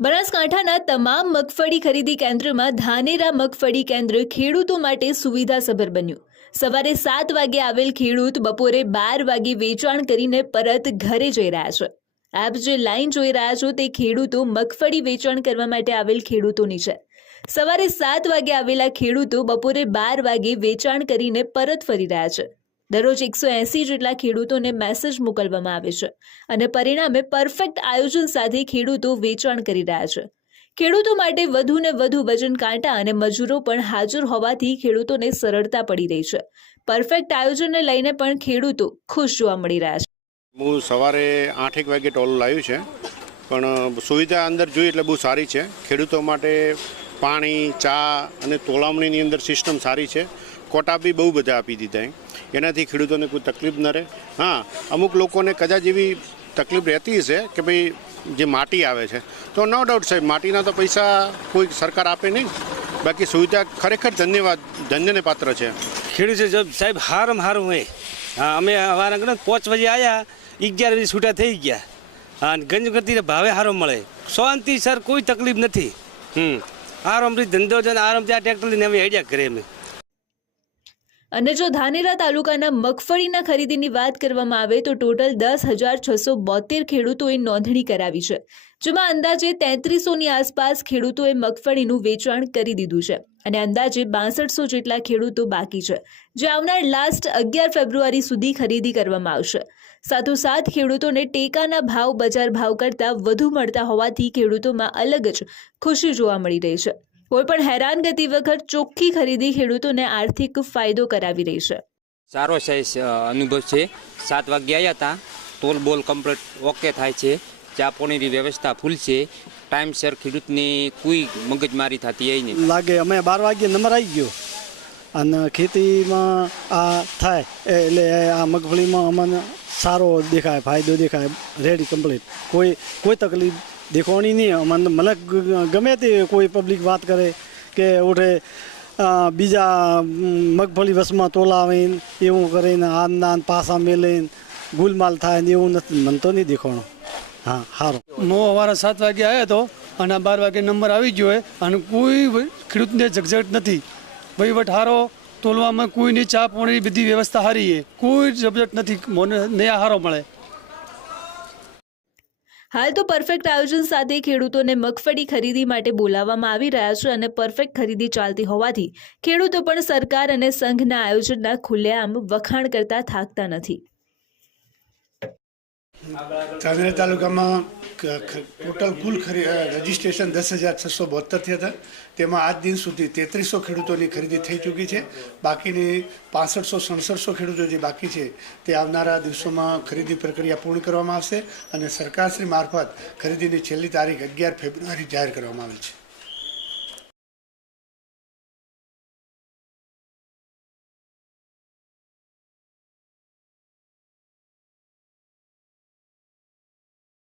બનાસકાંઠાના તમામ મગફળી ખરીદી કેન્દ્રમાં ધાનેરા મગફળી કેન્દ્ર ખેડૂતો માટે સુવિધાસભર બન્યું। સવારે 7 વાગે આવેલ ખેડૂત બપોરે 12 વાગે વેચાણ કરીને પરત ઘરે જઈ રહ્યા છે। આપ જે લાઈન જોઈ રહ્યા છો તે ખેડૂતો મગફળી વેચાણ કરવા માટે આવેલ ખેડૂતોની છે। સવારે 7 વાગે આવેલા ખેડૂતો બપોરે 12 વાગે વેચાણ કરીને પરત ફરી રહ્યા છે। દરરોજ 180 જેટલા ખેડૂતોને મેસેજ મોકલવામાં આવે છે અને પરિણામે પરફેક્ટ આયોજન સાથે ખેડૂતો વેચાણ કરી રહ્યા છે। ખેડૂતો માટે વધુને વધુ વજન કાંટા અને મજૂરો પણ હાજર હોવાથી ખેડૂતોને સરળતા પડી રહી છે। પરફેક્ટ આયોજનને લઈને પણ ખેડૂતો ખુશ જોવા મળી રહ્યા છે। હું સવારે 8 વાગે ટોલ લાવ્યું છે, પણ સુવિધા અંદર જોઈ એટલે બહુ સારી છે। ખેડૂતો માટે પાણી, ચા અને તોલામણીની અંદર સિસ્ટમ સારી છે। કોટા બી બહુ બધા આપી દીધા, એનાથી ખેડૂતોને કોઈ તકલીફ ન રહે। હા, અમુક લોકોને કદાચ એવી તકલીફ રહેતી હશે કે ભાઈ જે માટી આવે છે, તો નો ડાઉટ સાહેબ માટીના તો પૈસા કોઈ સરકાર આપે નહીં, બાકી સુવિધા ખરેખર ધન્યને પાત્ર છે। ખેડૂત સાહેબ હારમ હારું હોય। હા, અમે અમારા 5 વાગે આવ્યા, 11 વાગે છૂટા થઈ ગયા। હા, ગંજ કરતી ભાવે હારો મળે, શાંતિ સર, કોઈ તકલીફ નથી। આરામથી ધંધો છે, આરામથી આ ટ્રેક્ટર લઈને અમે હેડ્યા કરે અમે। અને જો ધાનેરા તાલુકાના મગફળીના ખરીદીની વાત કરવામાં આવે તો ટોટલ 10,672 ખેડૂતોએ નોંધણી કરાવી છે, જેમાં અંદાજે 3300ની આસપાસ ખેડૂતોએ મગફળીનું વેચાણ કરી દીધું છે અને અંદાજે 6200 જેટલા ખેડૂતો બાકી છે, જે આવનાર લાસ્ટ 11 ફેબ્રુઆરી સુધી ખરીદી કરવામાં આવશે। સાથોસાથ ખેડૂતોને ટેકાના ભાવ બજાર ભાવ કરતાં વધુ મળતા હોવાથી ખેડૂતોમાં અલગ જ ખુશી જોવા મળી રહી છે। કોઈપણ હેરાનગતિ વગર ચોખ્ખી ખરીદી ખેડૂતોને આર્થિક ફાયદો કરાવી રહી છે। સારો અનુભવ છે। 7 વાગે આવ્યા હતા, ટોલ બોલ કમ્પ્લીટ ઓકે થાય છે, ચા પાણીની વ્યવસ્થા ફૂલ છે, ટાઈમસર ખેડૂતની કોઈ મગજમારી થતી હોય નહીં લાગે। અમે 12 વાગે નંબર આવી ગયો અને ખેતીમાં આ થાય એટલે આ મગફળીમાં અમને સારો દેખાય, ફાયદો દેખાય, રેડી કમ્પ્લીટ, કોઈ તકલીફ દેખવાની નહીં। મને ગમે તે કોઈ પબ્લિક વાત કરે કે ઉઠે બીજા મગફળી વસમાં તોલાવીને એવું કરીને આન પાસા મેલીને ગુલમાલ થાય ને એવું નથી, મને તો નહીં દેખવાનું। હા, સારું। હું અમારા 7 વાગે આવ્યો હતો અને 12 વાગે નંબર આવી ગયો અને કોઈ ખેડૂતને ઝગઝટ નથી, વહીવટ સારો, તોલવામાં કોઈની ચા પાણી બધી વ્યવસ્થા સારી છે, કોઈ ઝગઝટ નથી, મને સારો મળે। હાલ તો પરફેક્ટ આયોજન સાથે ખેડૂતોને મગફળી ખરીદી માટે બોલાવવામાં આવી રહ્યા છે અને પરફેક્ટ ખરીદી ચાલતી હોવાથી ખેડૂતો પણ સરકાર અને સંઘના આયોજનના ખુલ્લેઆમ વખાણ કરતા થાકતા નથી। ધાનેરા તાલુકામાં ટોટલ કુલ રજીસ્ટ્રેશન 10,672 થયા હતા, તેમાં આજ દિન સુધી 3300 ખેડૂતોની ખરીદી થઈ ચૂકી છે। બાકીની 6500-6700 ખેડૂતો જે બાકી છે તે આવનારા દિવસોમાં ખરીદી પ્રક્રિયા પૂર્ણ કરવામાં આવશે અને સરકારશ્રી મારફત ખરીદીની છેલ્લી તારીખ 11 ફેબ્રુઆરી જાહેર કરવામાં આવી છે।